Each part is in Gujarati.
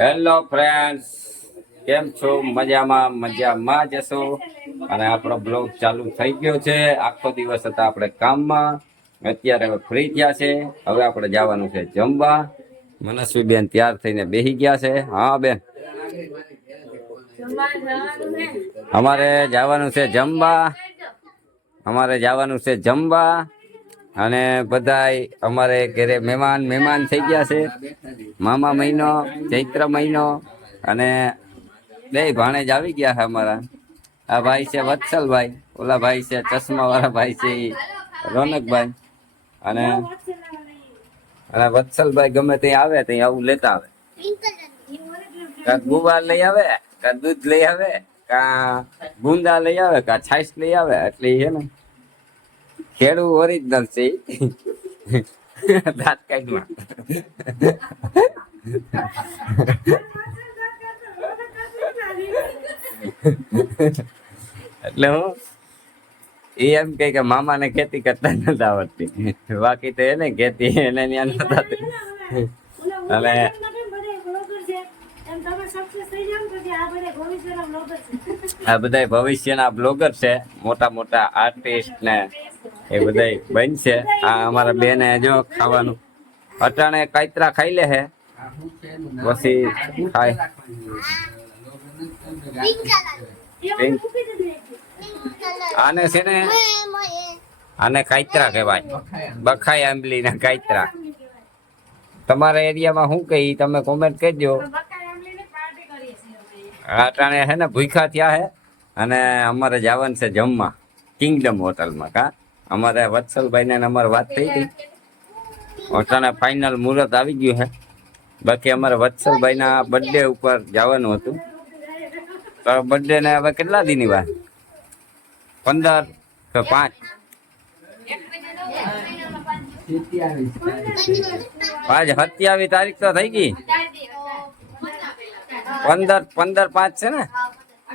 હેલો ફ્રેન્ડ્સ કેમ છો? મજામાં મજામાં જશો અને આપણો બ્લોગ ચાલુ થઈ ગયો છે. આખો દિવસ હતા આપણે કામમાં. અત્યારે હવે ફ્રી થયા છે. હવે આપણે જવાનું છે જમવા. મનસ્વી બેન તૈયાર થઈને બેસી ગયા છે. હા, બેન. અમારે જવાનું છે જમવા. અમારે જવાનું છે જમવા. અને બધાય અમારે ઘરે મહેમાન મહેમાન થઈ ગયા છે. મામા મહિનો, ચૈત્ર મહિનો અને બે ભાણેજ આવી ગયા છે અમારા. આ ભાઈ છે વત્સલભાઈ, ઓલા ભાઈ છે ચશ્મા વાળા ભાઈ છે રોનકભાઈ. અને અને વત્સલભાઈ ગમે ત્યાં આવે ત્યાં આવું લેતા આવે. કાં ગુવાર લઈ આવે, કાં દૂધ લઈ આવે, કાં ગુંદા લઈ આવે, કાં છાશ લઈ આવે, એટલે એ ને ખેડૂ ઓરિજિનલ છે દાંત કાઢમાં એટલે હું એ એમ કે મામાને ખેતી કરતા નથી આવડતી. બાકી તો એને ખેતી એને ત્યાં નથી અને આ બધા ભવિષ્યના બ્લોગર છે. મોટા મોટા આર્ટિસ્ટ ને એ બધા બનશે. આ અમારા બેને જો ખાવાનું. અટાણે કાયતરા ખાઈ લે હે. પછી ખાય. આને છે ને આને કાયતરા કહેવાય. બખાય આંબલી ના કાયતરા તમારા એરિયામાં શું કહી તમે કોમેન્ટ કરજો. અટાણે હે ને ભૂખા થયા હે. અને અમારે જવાનું છે જમવા. કિંગડમ હોટલમાં કા. અમારે વત્સલભાઈ ને અમારે વાત થઈ હતી. અટાણે ફાઇનલ મુહૂર્ત આવી ગયું છે. બાકી અમારે વત્સલભાઈ ના બર્થડે ઉપર જવાનું હતું. તો બર્થડે ને હવે કેટલા દિનની વાર પંદર કે પાંચ? આજ સત્યાવીસ તારીખ તો થઈ ગઈ. પંદર પંદર, પાંચ છે ને?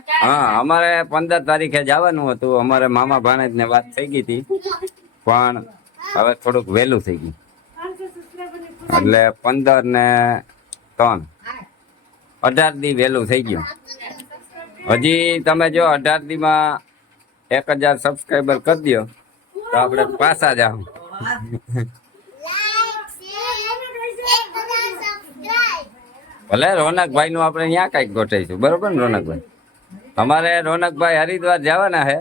હા અમારે પંદર તારીખે જવાનું હતું. અમારે મામા ભાણેજ ને વાત થઈ ગઈ હતી. પણ હવે થોડુંક વહેલું થઈ ગયું. એટલે પંદર ને ત્રણ. અઢાર દી વહેલું થઈ ગયું. હજી તમે જો અઢાર દી માં એક હજાર સબસ્ક્રાઈબર કરી દો તો આપણે પાછા જાવ ભલે રોનકભાઈ નું આપણે ત્યાં કંઈક ગોઠવીશું. બરોબર ને રોનકભાઈ? અમારે રોનકભાઈ હરિદ્વાર જવાના છે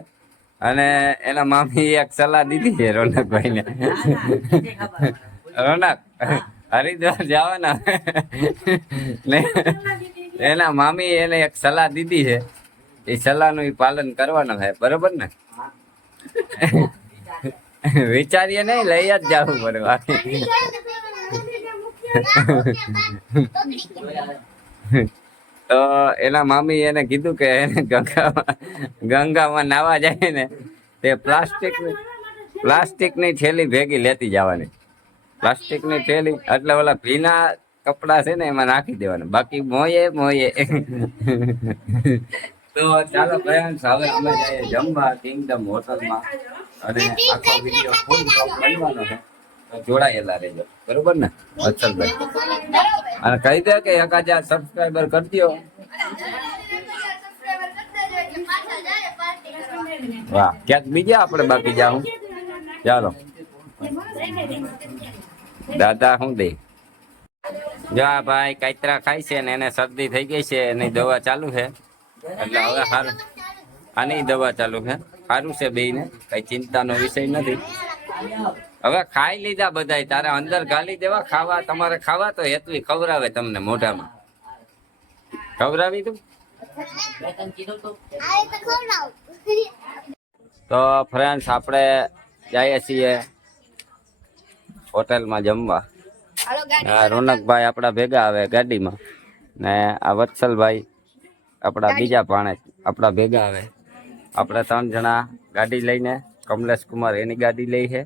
અને એના મામી એક સલાહ દીધી છે રોનકભાઈ ને રોનક, હરિદ્વાર જવાના. એના મામી એને એક સલાહ દીધી છે. એ સલાહનું પાલન કરવાનું છે, બરોબર ને? વિચારીએ નહીં, લઈ જ જવું પડે બાકી. તો એના મામી એને કીધું કે એને ગંગામાં ગંગામાં નાવા જાય ને તે પ્લાસ્ટિક પ્લાસ્ટિકની થેલી ભેગી લેતી જવાની. પ્લાસ્ટિકની થેલી, એટલે ઓલા ભીના કપડા છે ને એમાં નાખી દેવાના. બાકી મોયે મોયે તો ચાલો ફ્રેન્ડ્સ, હવે અમે જમવા, કિંગડમ હોટલમાં. અને આખો વીડિયો ફૂલ બનવાનો છે. જોડાયેલા રહેજો. બરોબર ને? વત્સલભાઈ અને કહી દે કે એક હજાર સબસ્ક્રાઈબર કરજો. વાહ ક્યાંક બીજા આપણે બાકી જાઉં. ચાલો. દાદા શું દે? જા ભાઈ કાતરા ખાય છે ને એને શરદી થઈ ગઈ છે એની દવા ચાલુ છે. એટલે હવે સારું આની દવા ચાલુ છે. સારું છે બેયને કઈ ચિંતાનો વિષય નથી. હવે ખાઈ લીધા બધાય, તારા અંદર ગાલી દેવા, ખાવા, તમારે ખાવા તો હેતવી ખવડાવે તમને મોઢામાં. ખવડાવી તું? તો ફ્રેન્ડ્સ આપણે જઈએ છીએ હોટેલમાં જમવા. રોનકભાઈ આપણા ભેગા આવે ગાડીમાં. ને આ વત્સલભાઈ આપણા બીજા ભાણે આપણા ભેગા આવે. આપણે ત્રણ જણા ગાડી લઈને કમલેશ કુમાર એની ગાડી લઈ છે.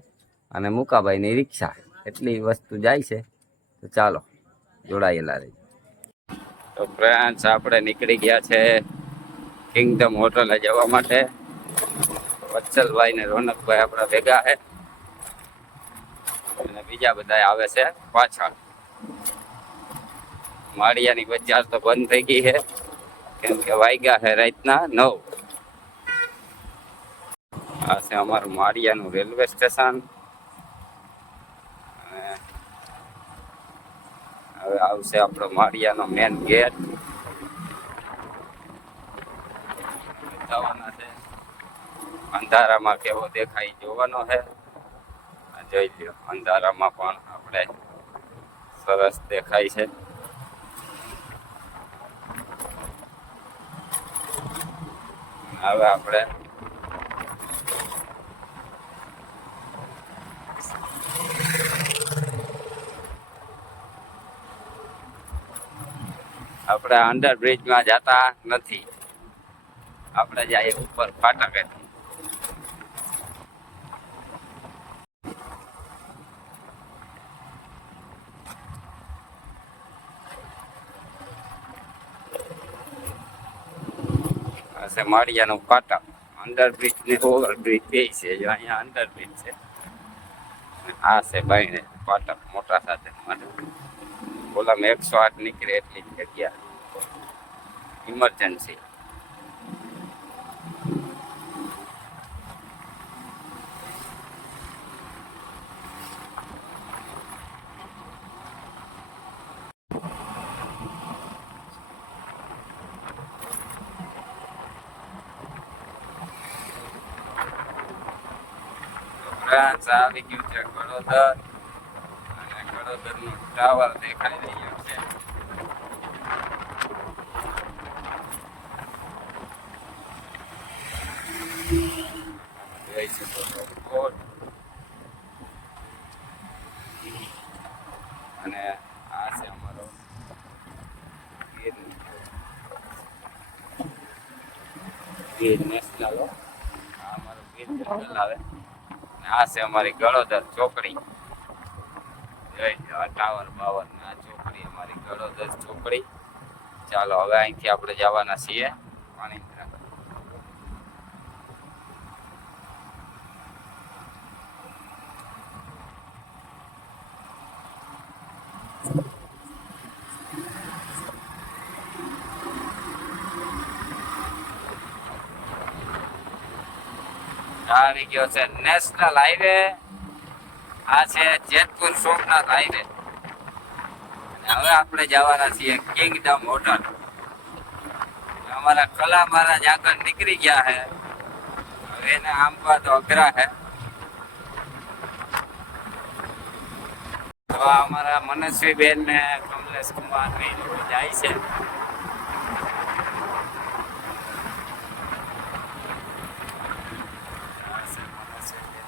અને મુકાભાઈની રિક્ષા, એટલી વસ્તુ જાય છે. તો ચાલો, જોડાયેલા રહી તો ફ્રેન્ડ્સ આપણે નીકળી ગયા છે કિંગડમ હોટલે જવા માટે. વત્સલભાઈ ને રોનકભાઈ આપણા ભેગા છે. અને બીજા બધા આવે છે પાછળ. માળિયાની બજાર તો બંધ થઈ ગઈ છે. કેમ કે વાગ્યા છે રાતના નવ. આ છે અમારું માળિયાનું રેલવે સ્ટેશન અને હવે આવશે આપણો માળિયાનો મેન ગેટ જવાના છે. અંધારામાં કેવો દેખાય જોવાનો છે. જોઈ લ્યો, અંધારામાં પણ આપણે સરસ દેખાય છે. હવે આપણે આપણે અંડર બ્રિજમાં જતા નથી. આપણે જઈએ ઉપર ફાટકે છે માળિયાનું ફાટક. અંડર બ્રિજ ને ઓવર બ્રિજ બે છે. જો અહીંયા અંડર બ્રિજ છે. આ છે બાઈને ફાટક મોટા સાથે માટે ઓલામાં એકસો આઠ નીકળે એટલી જગ્યા. ઇમરજન્સી આવી ગયું છે ગળોદર અને ગળોદરનું ટાવર દેખાઈ રહ્યો છે. અને આ છે અમારો ગીર નેશનલ. આ અમારો ગીર જંગલ આવે. આ છે અમારી ગળોદર ચોકડી. ચાલો હવે અહીંથી આપણે જવાના છીએ આવી ગયો છે નેશનલ હાઈવે આ છે જેતપુર સોમનાથ હાઈવે હવે આપણે જવાના છીએ કિંગડમ હોટલ અમારા કલા મહારાજ આગળ નીકળી ગયા હે હવે એને આંબવા તો અઘરા હે તો અમારા મનસ્વી બેન ને કમલેશ કુમાર જાય છે આ છે મનસ્વી બેન.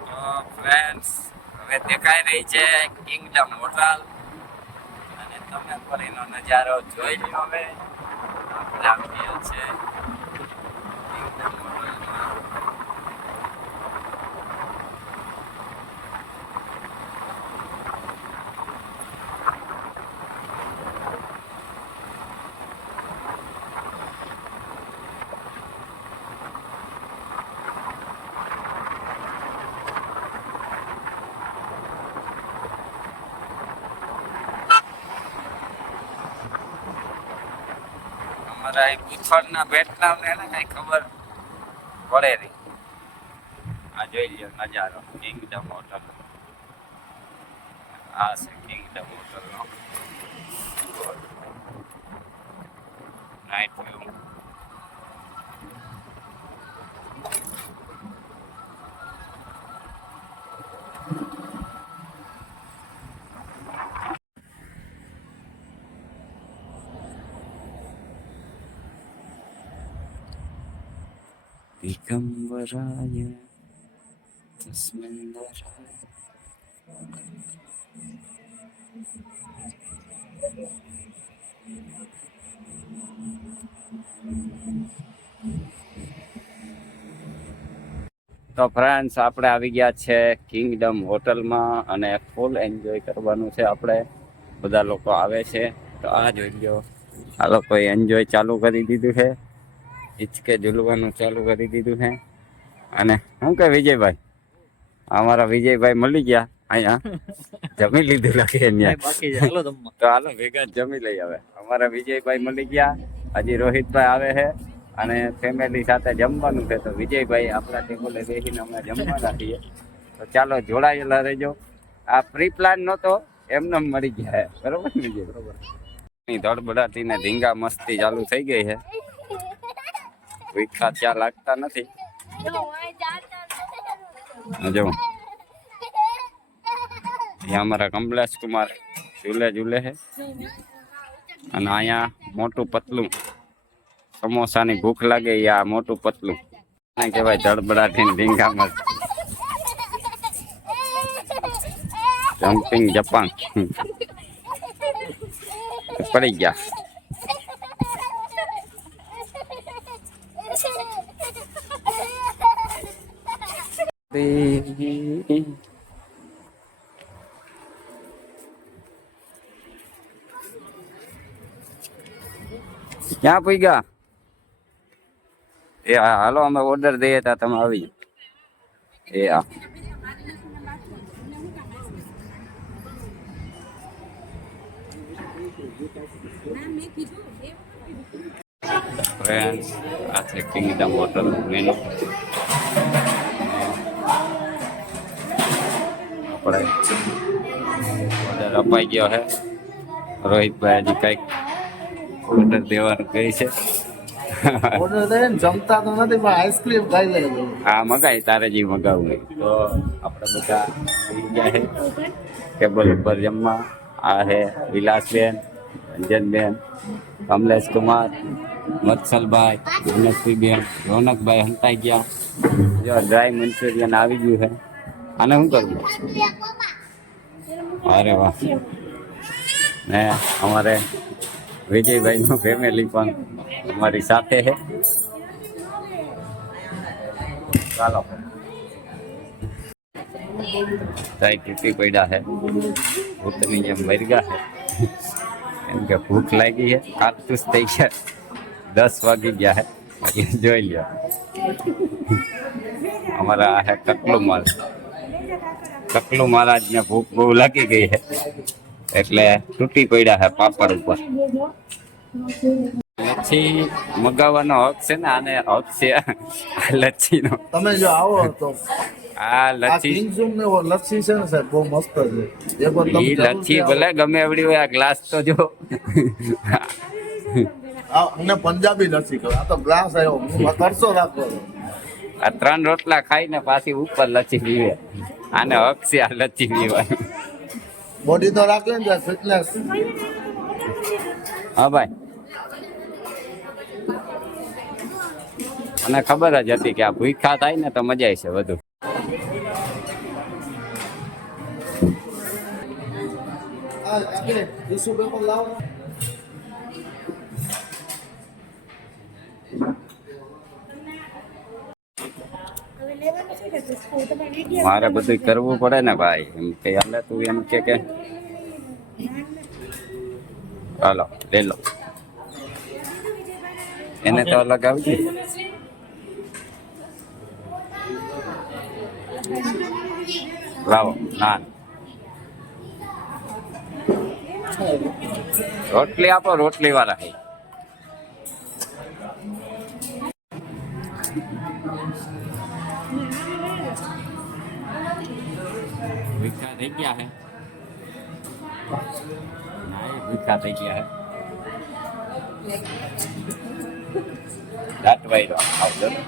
તો ફ્રેન્ડ્સ હવે દેખાઈ રહી છે કિંગડમ હોટલ અને તમે પણ એનો નજારો જોઈ લો હવે આપણે આવી ગયા છે કિંગડમ હોટલમાં અમારા અહીં પૂછડના ભેટના ને એને કઈ ખબર પડે નહીં. આ જોઈ લ્યો નજારો. Kingdom hotel. આ છે કિંગડમ હોટલનો નાઇટ વ્યૂ વિકંવરાય તસ્મંદરાય તો ફ્રેન્ડ્સ આપણે આવી ગયા છે કિંગડમ હોટલમાં અને ફૂલ એન્જોય કરવાનું છે આપણે. બધા લોકો આવે છે. તો આ જોઈ ગયો આ લોકોએ એન્જોય ચાલુ કરી દીધું છે. હિચકે ઝૂલવાનું ચાલુ કરી દીધું છે. અને શું કે વિજયભાઈ? અમારા વિજયભાઈ મળી ગયા અહીંયા. જમી લીધું લાગે અહીંયા બાકી છે. હાલો તો હાલો ભેગા જમી લઈ આવે અમારા વિજયભાઈ મળી ગયા. હજી રોહિતભાઈ આવે છે અને ફેમિલી સાથે જમવાનું છે. તો વિજયભાઈ આપણા ટેબલે બેસીને અમે જમવાના છીએ. તો ચાલો જોડાયેલા રહેજો. આ પ્રી પ્લાન નહોતો એમને મળી ગયા. છે બરોબર ને વિજય બરોબર. ધડબડાટી ને ધીંગા મસ્તી ચાલુ થઈ ગઈ છે. વિખ્યાત ત્યાં લાગતા નથી. જો અમારા કમલેશ કુમાર ઝૂલે ઝૂલે છે. અને અહીંયા મોટું પતલું, સમોસાની ભૂખ લાગે એ આ મોટું પતલું. એને કહેવાય ધડબડાટી ઢીંગામાં. જમ્પિંગ જપાન પડી ગયા. ક્યાં પી ગયા એ હા હાલો અમે ઓર્ડર દઈએ તા તમે આવી જાઓ. એ હા ફ્રેન્ડ્સ આ છે કિંગડમ હોટલ મેનુ અપાઈ ગયો છે રોહિતભાઈ હજી કંઈક ઓર્ડર દેવાનું કહે છે. ઓર્ડર દે ને જમતા તો નથી પણ આઈસ્ક્રીમ ખાઈ લે હા મગાઈ તારે જે મગાવું હોય તો આપણે બધા ગયા છે ટેબલ ઉપર જમવા. આ છે વિલાસબેન રંજનબેન કમલેશ કુમાર વત્સલભાઈ મનસ્વીબેન રોનકભાઈ હંતાઈ ગયા. જો ડ્રાય મંચુરિયન આવી ગયું છે આને શું કરવું અરે વાહ ને અમારે વિજયભાઈનું ફેમિલી પણ અમારી સાથે છે ચાલો ચાય તૂટી પડ્યા છે ભૂતની જેમ મરી ગયા છે એમ કે ભૂખ લાગી છે કાકતુસ થઈ ગયા દસ વાગી ગયા છે એટલે જોઈ લ્યો અમારા આ છે કકલું માલ કકલું મહારાજને ભૂખ બહુ લાગી ગઈ છે. એટલે તૂટી પડ્યા છે પાપડ ઉપર. લચ્છી મગાવવાનો હક છે ને આને હક છે. આ લચ્છીનો. તમે જો આવો તો. આ લચ્છી લચ્છી છે ને સાહેબ બહુ મસ્ત છે. લચ્છી ભલે ગમે એવડી હોય આ ગ્લાસ તો જો. પંજાબી લચ્છી કહો આ તો ગ્લાસ આવ્યો. હું કરશો રાખો? આ ત્રણ રોટલા ખાઈને પાછી ઉપર લચી પીવે. આને હક છે આ લચી પીવાય. બોડી તો રાખે ને ફિટનેસ હા ભાઈ. મને ખબર જ હતી કે આ ભૂખા થાય ને તો મજા આવશે વધુ. લાવો. મારે બધું કરવું પડે ને ભાઈ. એમ કે હાલે તું એમ કે કે. હાલો લે લો. એને તો અલગ આવજે લાવો નાન રોટલી આપો રોટલી વાળા ભીખા થઈ ગયા હે ના એ ભીખા થઈ ગયા હે દાટવાઈ રહ્યો આવજો ને.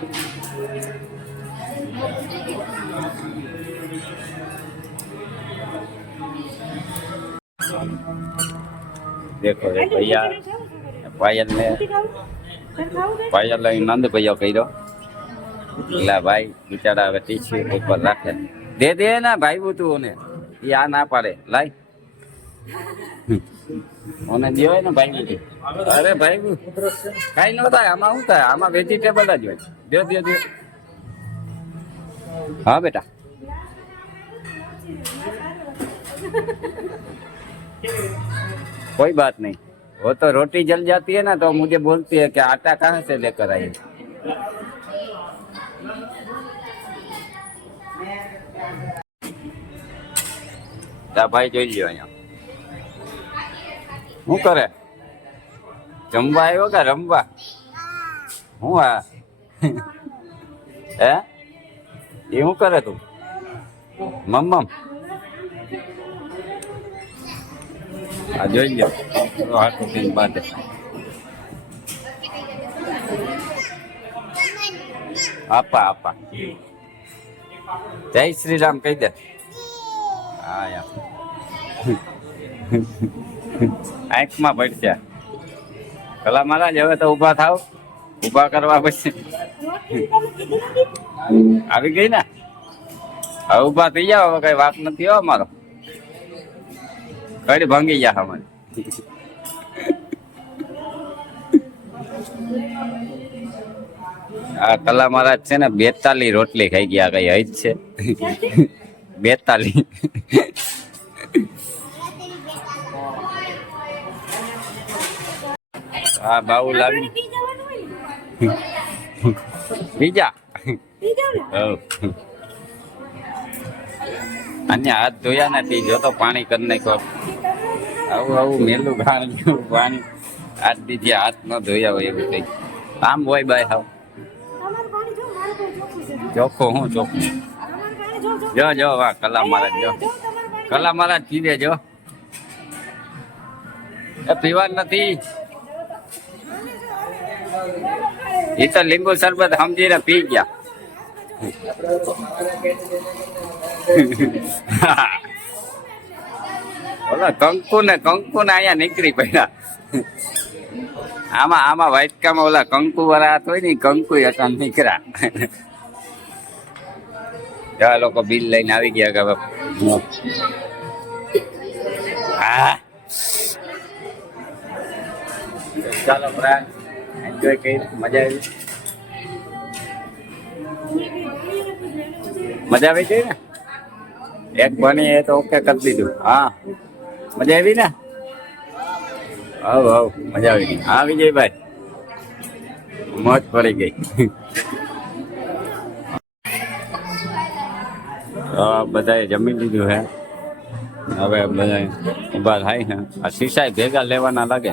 देखो ये भैया पायल ने પાયલ નંદ ભૈયો કર્યો એટલે ભાઈ બિચારા હવે ટીછી ઉપર રાખે દે દે ના ભાઈ તું ને એ આ ના પાડે લાય ઓને દેવાય ને ભાઈ તું અરે ભાઈ કઈ ન થાય આમાં શું થાય આમાં વેજીટેબલ જ હોય દે દે દે હા બેટા कोई बात नहीं वो तो रोटी जल जाती है ना तो मुझे बोलती है कि आटा कहाँ से लेकर आई તા ભાઈ જોઈ લ્યો અહીંયા. શું કરે? જમવા આવ્યો કે રમવા? હું આ? હે? એ શું કરે તું? મમ્મમ. આ જોઈ લ્યો. હાથ ઉઠીને બાંધે આપા આપા. જય શ્રી રામ, કહી દે. હા આંખમાં પડશે. કલા મહારાજ હવે તો ઊભા થાવ. ઊભા કરવા પછી. આવી ગઈ ને? હવે ઊભા થઈ જાવ હવે કઈ વાત નથી હો મારો કઈ ભાંગી ગયા અમારે આ કલા મહારાજ છે ને બેતાલી રોટલી ખાઈ ગયા, કઈ હજ છે? બેતાલી આ બાઉ લાવી બીજા હવ. અને હાથ ધોયા નથી જો તો પાણી કરી નાખ્યો આવું આવું મેલું ઘાણ જેવું પાણી હાથ દીધી હાથ ન ધોયા હોય એવું કઈ આમ હોય બાય હાવ ચોખ્ખો હું ચોખ્ખું જો જો, વાહ, કલા મહારાજ જો. કલા મહારાજ પીવે જો. એ પીવા નથી. એ તો લીંબુ શરબત સમજીને પી ગયા. ઓલા કંકુ ને કંકુ ને અહીંયા નીકળી પડ્યા. આમાં આમાં વાઇટકામાં ઓલા કંકુ વાળા હતો હોય ને કંકુ હતા નીકળ્યા. આ લોકો બિલ લઈને આવી ગયા કે હા? ચાલો એન્જોય કરી મજા આવી? મજા આવી ગઈ ને? એક બની એ તો ઓકે કરી દીધું. હા. મજા આવી ને? હવ હવ. મજા આવી ગઈ. હા વિજયભાઈ મોજ પડી ગઈ. બધાએ જમી લીધું હે. હવે બધા ઊભા થાય છે આ શીશાય ભેગા લેવાના લાગે.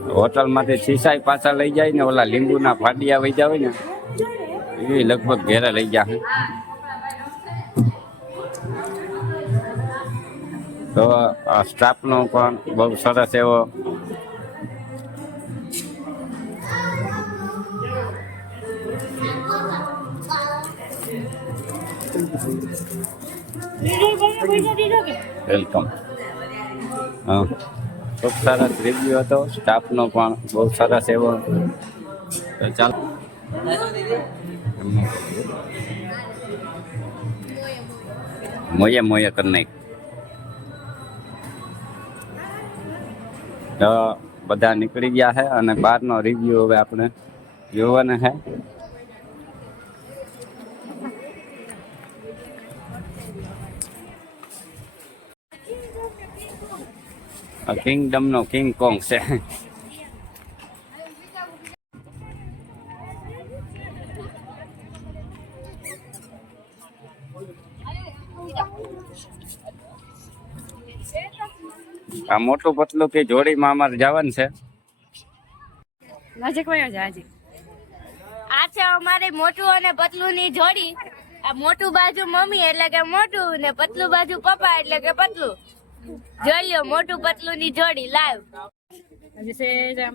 છે હોટલમાંથી શીશાય પાછા લઈ જાય ને ઓલા લીંબુના ફાડિયા વહી જાય ને એ લગભગ ઘેરે લઈ જાય તો આ સ્ટાફનો પણ બહુ સરસ એવો વેલકમ હા ખૂબ સરસ રિવ્યુ હતો સ્ટાફનો પણ બહુ સરસ એવો તો ચાલો મોયે મોયે કરી નાખ તો બધા નીકળી ગયા છે અને બહારનો રિવ્યુ હવે આપણે જોવાનો છે કિંગડમનો કિંગ કોંગ છે. આ મોટું પતલું કે જોડીમાં અમારે જવાનું છે. નજીક વયો જા આ છે અમારે મોટું અને પતલું ની જોડી. આ મોટું બાજુ મમ્મી એટલે કે મોટું ને પતલું બાજુ પપ્પા એટલે કે પતલું. જોઈ લ્યો મોટું પતલું ની જોડી લાઈવ હજી સે જામ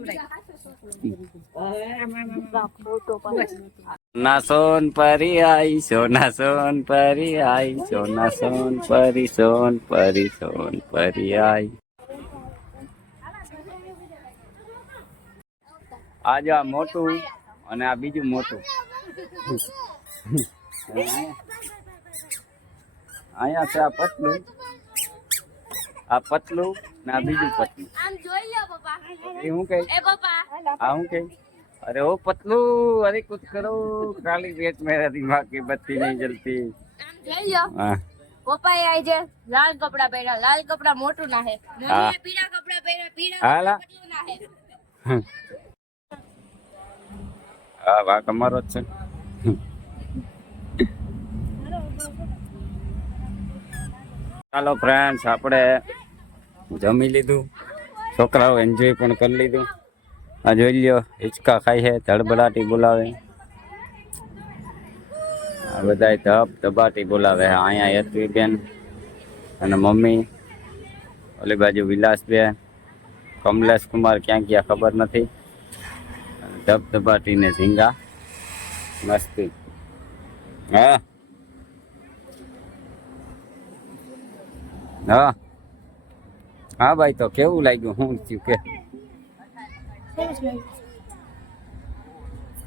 ના સોન પરી આઈ સોના સોન પરી આઈ સોના સોન પરી સોન પરી સોન પરી આઈ. આજે આ મોટું અને આ બીજું મોટું. અહીંયા છે આ પતલું. આ પતલું ને આ બીજું પતલું. એ હું કઈ આ હું કઈ અરે ઓ પતલું અરે કુછ કરો ખાલી વેચ મેરા દિમાગ की બત્તી નહીં જલતી. પપ્પા એ આઈ જે લાલ કપડા પહેર્યા લાલ કપડા મોટું ના હે. મમ્મીએ પીળા કપડા પહેર્યા પીળા કપડા હા. વાક તમારો જ છે. ચાલો ફ્રેન્ડ્સ આપણે જમી લીધું. છોકરાઓ એન્જોય પણ કરી લીધું. આ જોઈ લ્યો, હિંચકા ખાય છે, ધડબડાટી બોલાવે. આ બધા ધબ ધબાટી બોલાવે અહીંયા યશવીબેન અને મમ્મી, ઓલી બાજુ વિલાસબેન કમલેશ કુમાર ક્યાં ગયા ખબર નથી. ધબ ધબાટીને ઝીંગા. મસ્તી. હા. હા. હા ભાઈ તો કેવું લાગ્યું? હું થયું કે?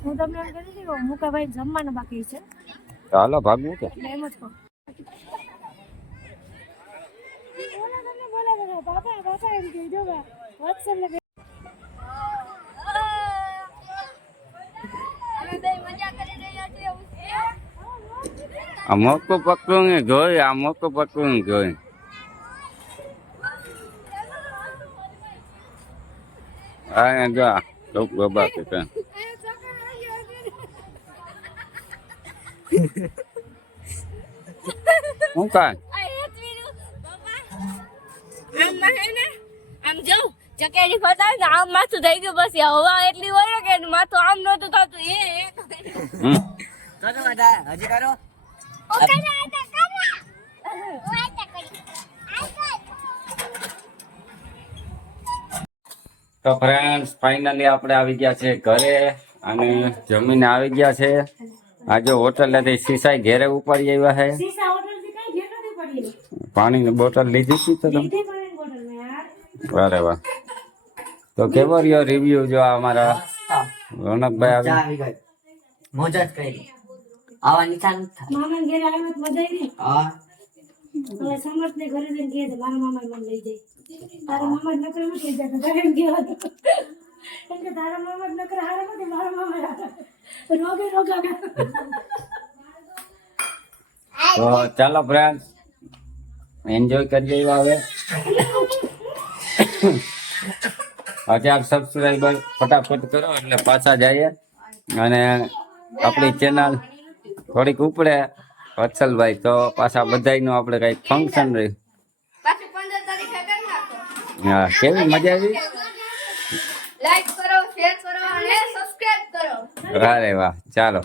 હું તમને એમ હતી મુકાભાઈ જમવાનું બાકી છે. હાલો ભાગવું કે એમ જ કહું. બાપા બાપા એમ કહી દો વત્સલ ને મજા કરી રહ્યા છીએ આ મોકું પકડું ને જોઈ આ મોકું પકડું ને જોઈ. હા જો આ ચોક બાબા કે કાંઈ. હું કાંઈ આમ હે ને આમ જો ચકેડી ફરતા ને આમ માથું થઈ ગયું બસ હવા એટલી હોય ને કે એનું માથું આમ નહોતું થતું એ હજી કરો તો ફ્રેન્ડ્સ ફાઇનલી આપણે આવી ગયા છે ઘરે અને જમીને આવી ગયા છે. આજે હોટલેથી સીસાઈ ઘેરે ઉપાડી આવ્યા છે. સીસા હોટલથી કઈ ઘેર નથી પડી પાણીની બોટલ લીધી હતી તો તમે? લીધી પણ બોટલ મેં યાર. અરે વાહ. તો કેવો રહ્યો રિવ્યુ જો અમારા રોનકભાઈ આવી? મોજા જ કરી. આવા નિશાન મામા ઘેર આવ્યો મજા આવી હા. તો ચાલો ફ્રેન્ડ એન્જોય કરીએ એવા હવે. હજાર સબસ્ક્રાઈબર ફટાફટ કરો, એટલે પાછા જઈએ. અને આપણી ચેનલ થોડીક ઉપડે. વત્સલભાઈ તો પાછા બધાયનું આપણે કંઈક ફંક્શન રહ્યું. હા કેવી મજા આવી? લાઈક કરો શેર કરો અને સબસ્ક્રાઇબ કરો. અરે વાહ ચાલો.